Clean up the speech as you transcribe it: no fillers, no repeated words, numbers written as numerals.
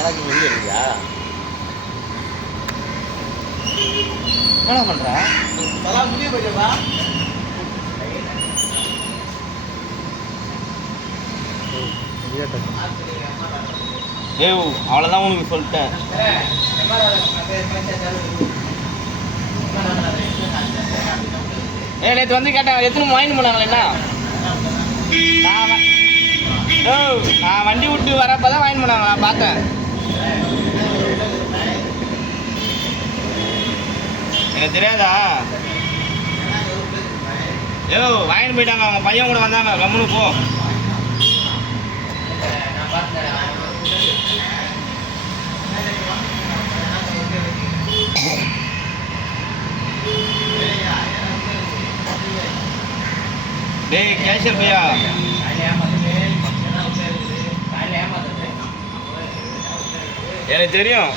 எனக்கு வெளியே இல்லையா என்ன பண்ற முடிய போயிட்டா ஏய் அவ்வளோதான் உனக்கு சொல்லிட்டேன். நேற்று வந்து கேட்டேன் எத்தனை வாங்கிட்டு போனாங்களேண்ணா நான் வண்டி விட்டு வரப்போ தான் வாங்கிட்டு போனாங்க நான் பார்த்தேன். எனக்கு தெரியாதா வாங்கிட்டு போயிட்டாங்க அவங்க பையன் கூட வந்தாங்க கம்முன்னு போ. டேய் கேஷியர் பையா எனக்கு தெரியும்